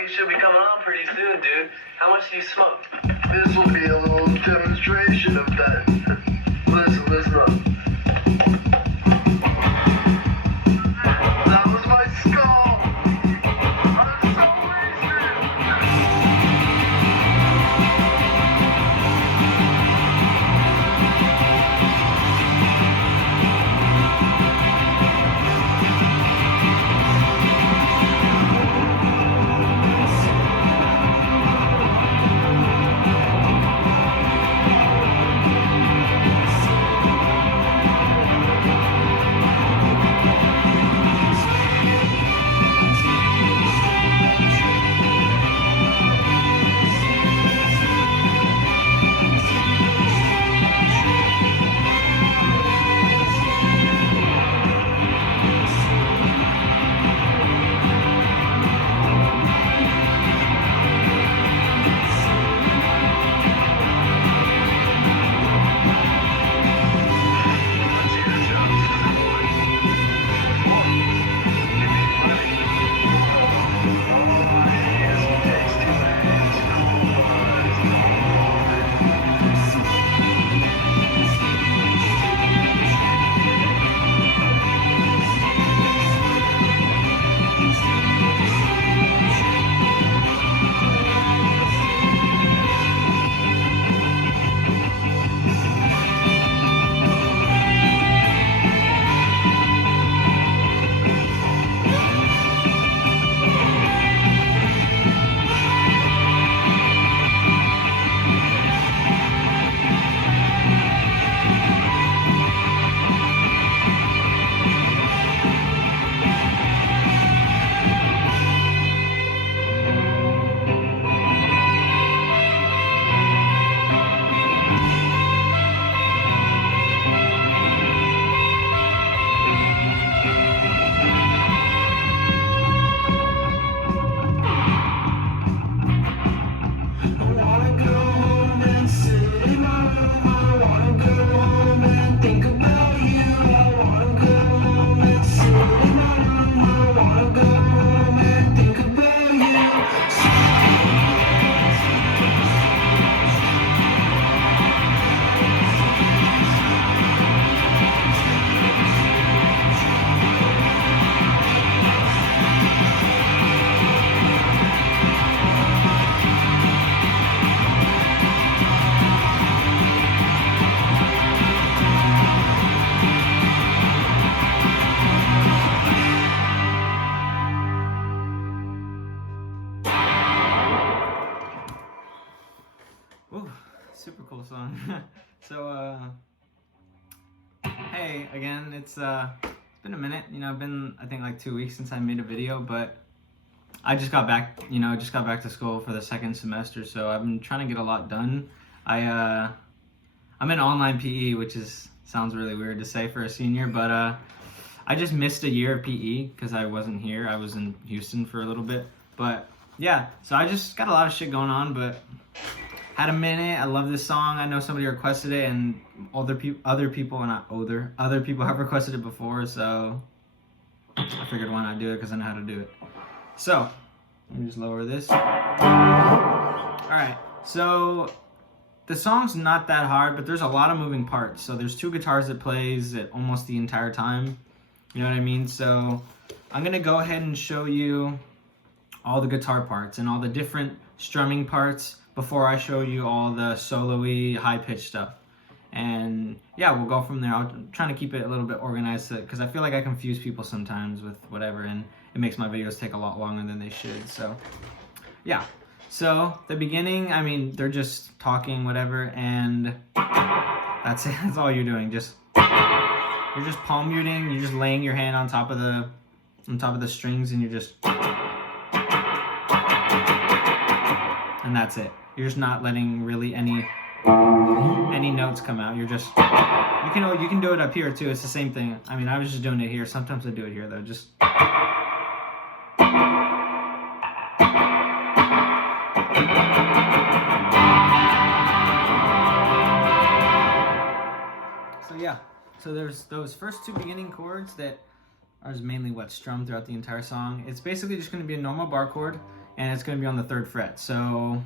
you should be coming on pretty soon, dude. How much do you smoke? This will be a little demonstration of that. Listen up. That was my skull. I'm so wasted. Ooh, super cool song. So, hey, again, it's been a minute. You know, I've been, I think, like 2 weeks since I made a video, but I just got back, just got back to school for the second semester, so I've been trying to get a lot done. I'm in online PE, which sounds really weird to say for a senior, but I just missed a year of PE because I wasn't here. I was in Houston for a little bit, but yeah, so I just got a lot of shit going on, but had a minute. I love this song. I know somebody requested it, and other people have requested it before, so I figured why not do it, because I know how to do it. So let me just lower this. All right, so the song's not that hard, but there's a lot of moving parts. So there's two guitars that plays it almost the entire time. You know what I mean? So I'm gonna go ahead and show you all the guitar parts and all the different strumming parts before I show you all the solo-y, high-pitched stuff. And yeah, we'll go from there. I'm trying to keep it a little bit organized because I feel like I confuse people sometimes with whatever, and it makes my videos take a lot longer than they should. So yeah, so the beginning, I mean, they're just talking, whatever, and that's it. That's all you're doing. You're just palm muting. You're just laying your hand on top of the strings, and you're just, and that's it. You're just not letting really any notes come out. You're just, you can do it up here too. It's the same thing. I mean, I was just doing it here. Sometimes I do it here though. Just. So yeah, so there's those first two beginning chords that are mainly what's strummed throughout the entire song. It's basically just going to be a normal bar chord. and it's going to be on the 3rd fret. So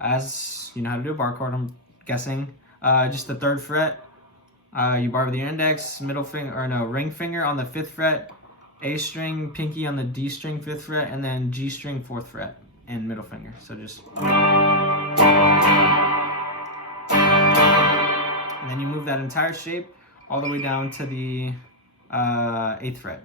as you know how to do a bar chord, I'm guessing, just the 3rd fret, you bar with your index, ring finger on the 5th fret, A string, pinky on the D string 5th fret, and then G string 4th fret and middle finger. So just, and then you move that entire shape all the way down to the 8th fret.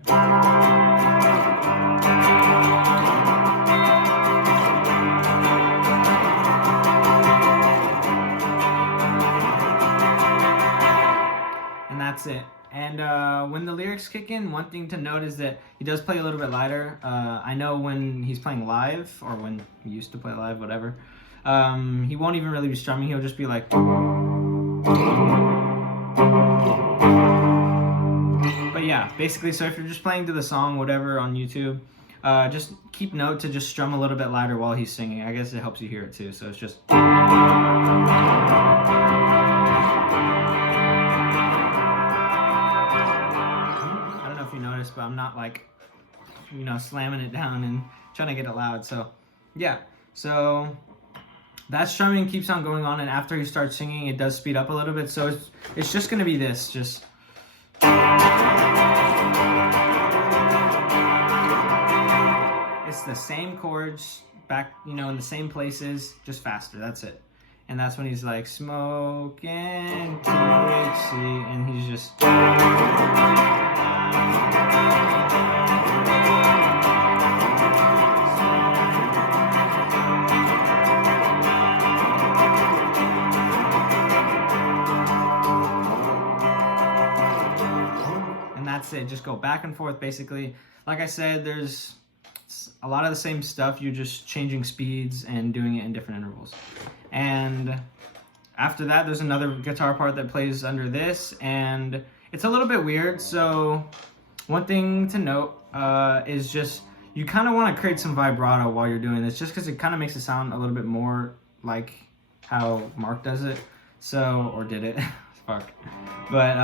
And that's it. And when the lyrics kick in, one thing to note is that he does play a little bit lighter. I know when he's playing live, or when he used to play live, whatever, he won't even really be strumming. He'll just be like... But yeah, basically, so if you're just playing to the song, whatever, on YouTube, just keep note to just strum a little bit lighter while he's singing. I guess it helps you hear it too, so it's just... But I'm not like, you know, slamming it down and trying to get it loud. So yeah, so that strumming keeps on going on, and after he starts singing it does speed up a little bit. So it's just gonna be this, just it's the same chords back, you know, in the same places, just faster. That's it. And that's when he's like smoking THC, and he's just... And that's it. Just go back and forth, basically. Like I said, there's a lot of the same stuff. You're just changing speeds and doing it in different intervals. And after that, there's another guitar part that plays under this, and it's a little bit weird. So one thing to note is just you kind of want to create some vibrato while you're doing this, just because it kind of makes it sound a little bit more like how Mark does it. So, or did it. Fuck. But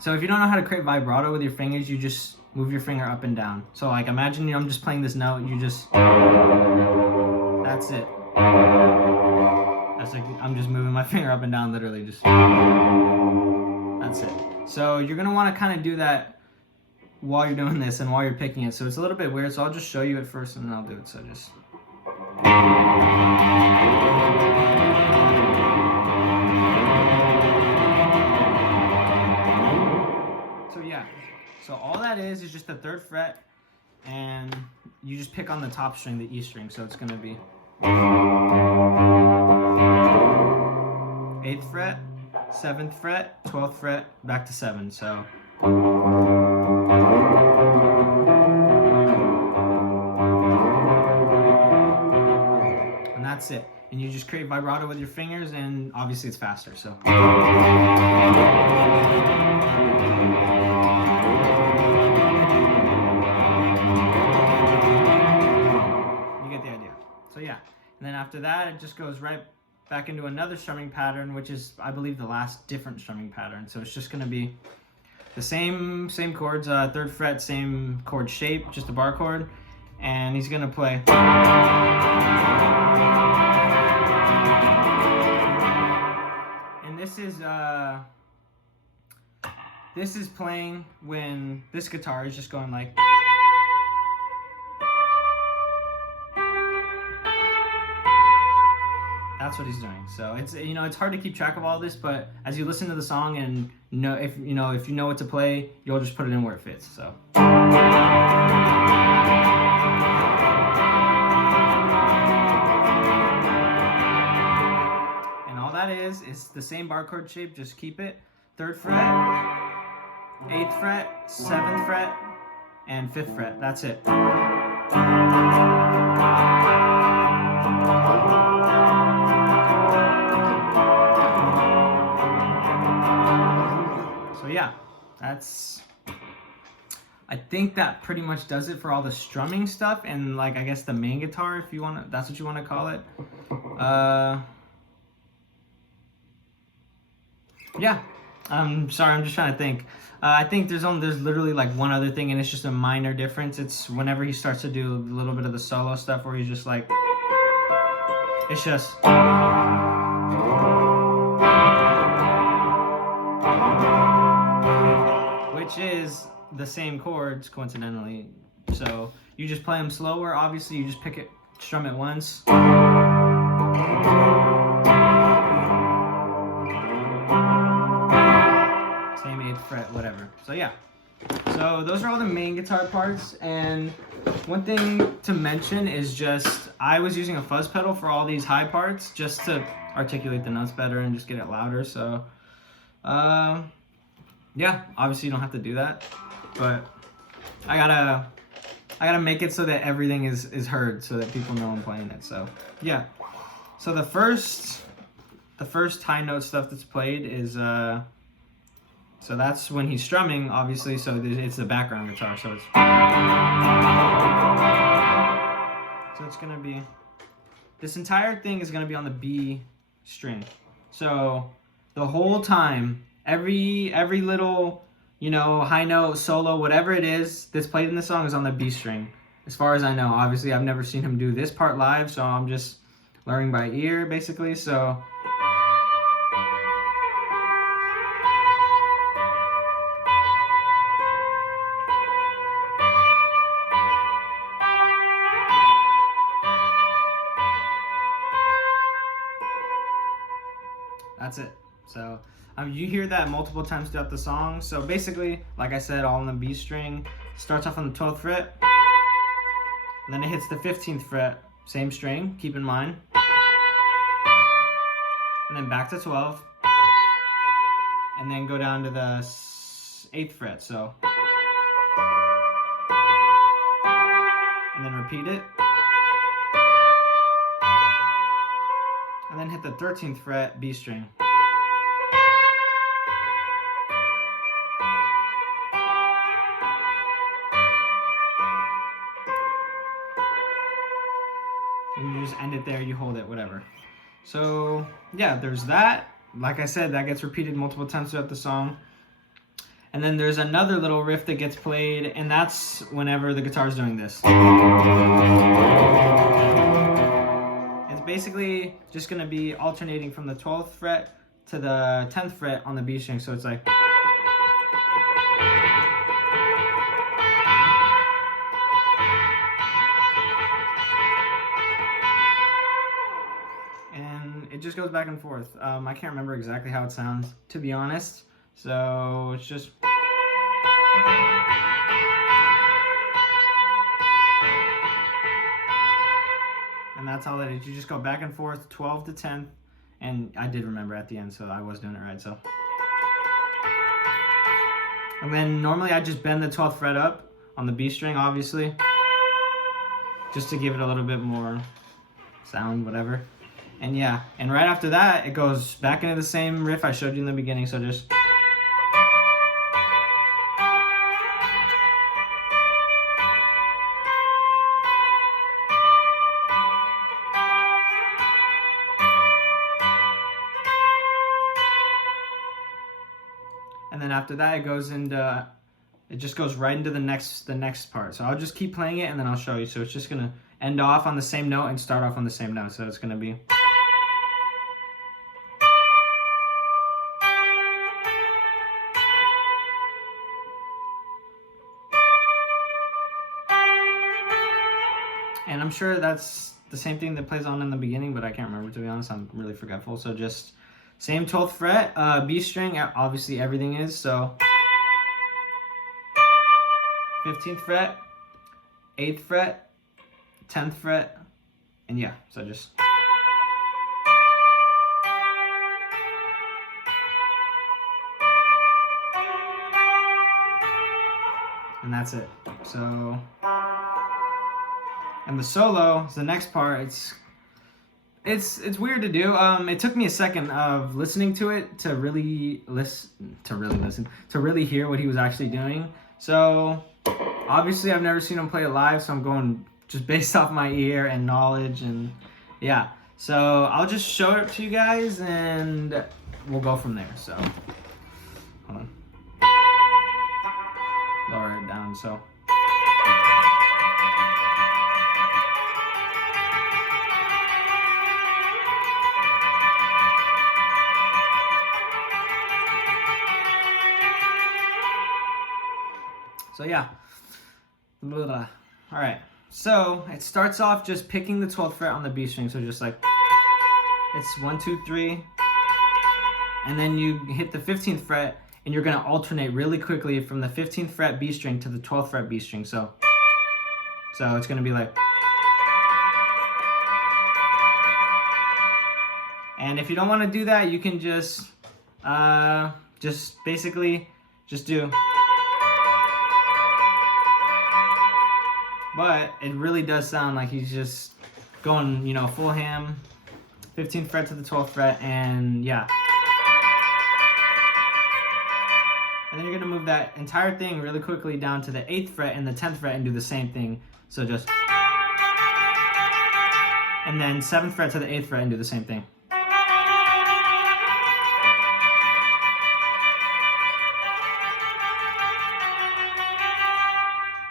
so if you don't know how to create vibrato with your fingers, you just move your finger up and down. So like imagine, you know, I'm just playing this note, you just, that's it. That's like, I'm just moving my finger up and down, literally just, that's it. So you're gonna wanna kinda do that while you're doing this and while you're picking it. So it's a little bit weird, so I'll just show you it first and then I'll do it. So just. So yeah, so all that is just the 3rd fret, and you just pick on the top string, the E string, so it's gonna be 8th fret, 7th fret, 12th fret, back to 7, so. And that's it. And you just create vibrato with your fingers, and obviously it's faster, so. So yeah, and then after that, it just goes right back into another strumming pattern, which is, I believe, the last different strumming pattern. So it's just gonna be the same chords, 3rd fret, same chord shape, just a bar chord, and he's gonna play. And this is playing when this guitar is just going like. That's what he's doing. So it's, you know, it's hard to keep track of all this, but as you listen to the song and know, if you know what to play, you'll just put it in where it fits. So. And all that is the same bar chord shape. Just keep it. 3rd fret, 8th fret, 7th fret, and 5th fret. That's it. So yeah, I think that pretty much does it for all the strumming stuff, and like, I guess the main guitar, if you want to, that's what you want to call it. Yeah, I'm sorry, I'm just trying to think. I think there's literally like one other thing, and it's just a minor difference. It's whenever he starts to do a little bit of the solo stuff where he's just like, it's just. Which is the same chords, coincidentally. So you just play them slower. Obviously, you just strum it once. Same 8th fret, whatever. So yeah. So those are all the main guitar parts. And one thing to mention is just I was using a fuzz pedal for all these high parts just to articulate the notes better and just get it louder. So yeah, obviously you don't have to do that, but I gotta make it so that everything is heard, so that people know I'm playing it. So yeah. So the first high note stuff that's played is so that's when he's strumming, obviously. So it's the background guitar. So it's gonna be, this entire thing is gonna be on the B string. So the whole time, every little, you know, high note, solo, whatever it is that's played in the song is on the B string. As far as I know, obviously I've never seen him do this part live, so I'm just learning by ear, basically. So that's it. So you hear that multiple times throughout the song. So basically, like I said, all on the B string. Starts off on the 12th fret, and then it hits the 15th fret, same string, keep in mind, and then back to 12, and then go down to the 8th fret. So, and then repeat it, and then hit the 13th fret, B string. And you just end it there, you hold it, whatever. So yeah, there's that. Like I said, that gets repeated multiple times throughout the song. And then there's another little riff that gets played, and that's whenever the guitar's doing this. It's basically just gonna be alternating from the 12th fret to the 10th fret on the B string. So it's like, and it just goes back and forth. I can't remember exactly how it sounds, to be honest. So it's just. And that's all it is. You just go back and forth, 12 to 10th. And I did remember at the end, so I was doing it right. So. And then normally I just bend the 12th fret up on the B string, obviously, just to give it a little bit more sound, whatever. And yeah, and right after that, it goes back into the same riff I showed you in the beginning. So just. And then after that, it just goes right into the next part. So I'll just keep playing it and then I'll show you. So it's just gonna end off on the same note and start off on the same note. So it's gonna be. And I'm sure that's the same thing that plays on in the beginning, but I can't remember, to be honest. I'm really forgetful. So just same 12th fret, B string, obviously everything is. So 15th fret, 8th fret, 10th fret, and yeah, so just. And that's it. So, and the solo is the next part. It's weird to do. It took me a second of listening to it to really hear what he was actually doing. So obviously I've never seen him play it live, so I'm going just based off my ear and knowledge, and yeah. So I'll just show it to you guys and we'll go from there. So one. So. So yeah, blah, blah. All right. So it starts off just picking the 12th fret on the B string. So just like it's 1, 2, 3, and then you hit the 15th fret, and you're gonna alternate really quickly from the 15th fret B string to the 12th fret B string. So it's gonna be like. And if you don't want to do that, you can just basically just do. But it really does sound like he's just going, you know, full ham, 15th fret to the 12th fret, and yeah. And then you're gonna move that entire thing really quickly down to the 8th fret and the 10th fret and do the same thing. So just, and then 7th fret to the 8th fret and do the same thing.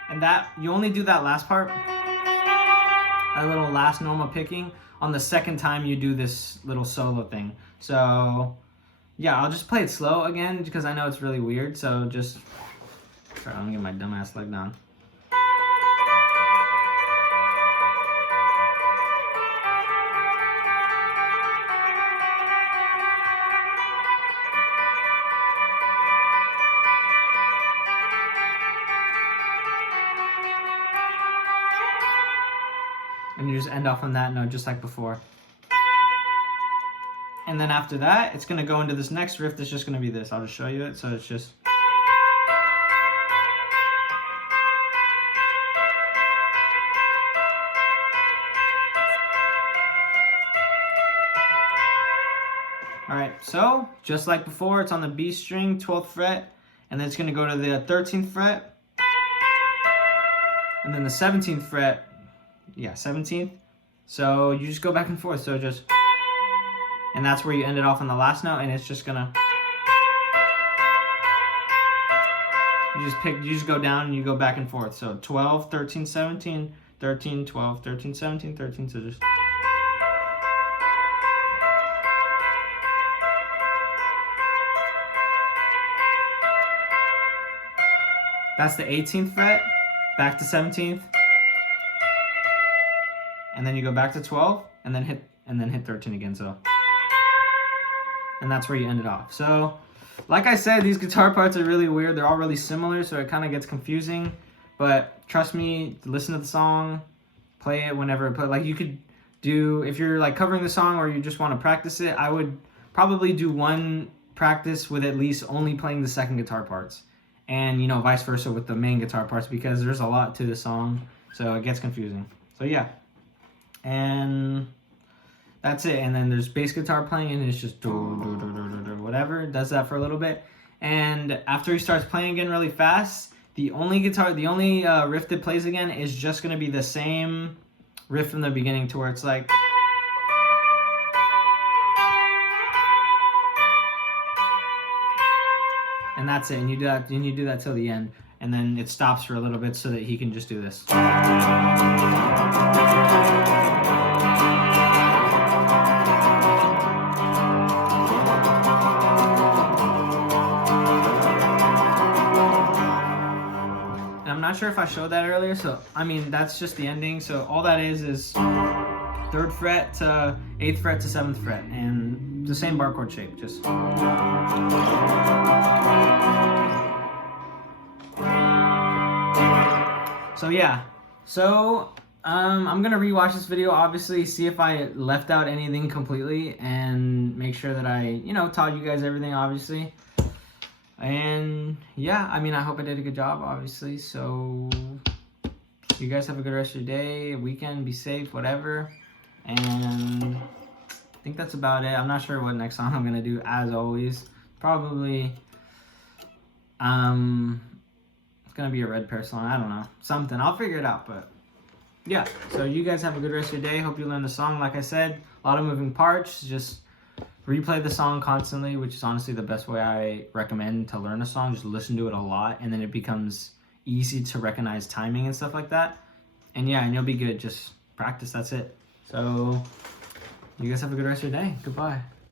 And that, you only do that last part, that little last normal picking, on the second time you do this little solo thing. So yeah, I'll just play it slow again because I know it's really weird. So just, sorry, I'm gonna get my dumbass leg down. And you just end off on that note just like before. And then after that, it's gonna go into this next riff that's just gonna be this. I'll just show you it. So it's just. All right, so just like before, it's on the B string, 12th fret, and then it's gonna go to the 13th fret, and then the 17th fret. Yeah, 17th. So you just go back and forth. So just, and that's where you end it off on the last note, and it's just gonna, you just go down and you go back and forth. So 12, 13, 17, 13, 12, 13, 17, 13. So just. That's the 18th fret, back to 17th. And then you go back to 12, and then hit 13 again. So, and that's where you end it off. So, like I said, these guitar parts are really weird. They're all really similar, so it kind of gets confusing. But trust me, listen to the song, play it whenever. But like you could do, if you're like covering the song or you just want to practice it, I would probably do one practice with at least only playing the second guitar parts, and you know vice versa with the main guitar parts, because there's a lot to the song, so it gets confusing. So yeah. And that's it. And then there's bass guitar playing, and it's just do, whatever. It does that for a little bit, and after he starts playing again really fast, the only riff that plays again is just gonna be the same riff from the beginning, to where it's like, and that's it. And you do that. And you do that till the end, and then it stops for a little bit so that he can just do this. Not sure if I showed that earlier, so I mean that's just the ending. So all that is 3rd fret to 8th fret to 7th fret, and the same bar chord shape, just. So yeah, so I'm gonna rewatch this video, obviously, see if I left out anything completely, and make sure that I, you know, taught you guys everything, obviously. And yeah, I mean, I hope I did a good job, obviously. So you guys have a good rest of your day, weekend, be safe, whatever. And I think that's about it. I'm not sure what next song I'm gonna do, as always. Probably it's gonna be a Red Pear song. I don't know, something. I'll figure it out. But yeah, so you guys have a good rest of your day. Hope you learned the song. Like I said, a lot of moving parts. Just replay the song constantly, which is honestly the best way I recommend to learn a song. Just listen to it a lot, and then it becomes easy to recognize timing and stuff like that. And yeah, and you'll be good. Just practice. That's it. So you guys have a good rest of your day. Goodbye.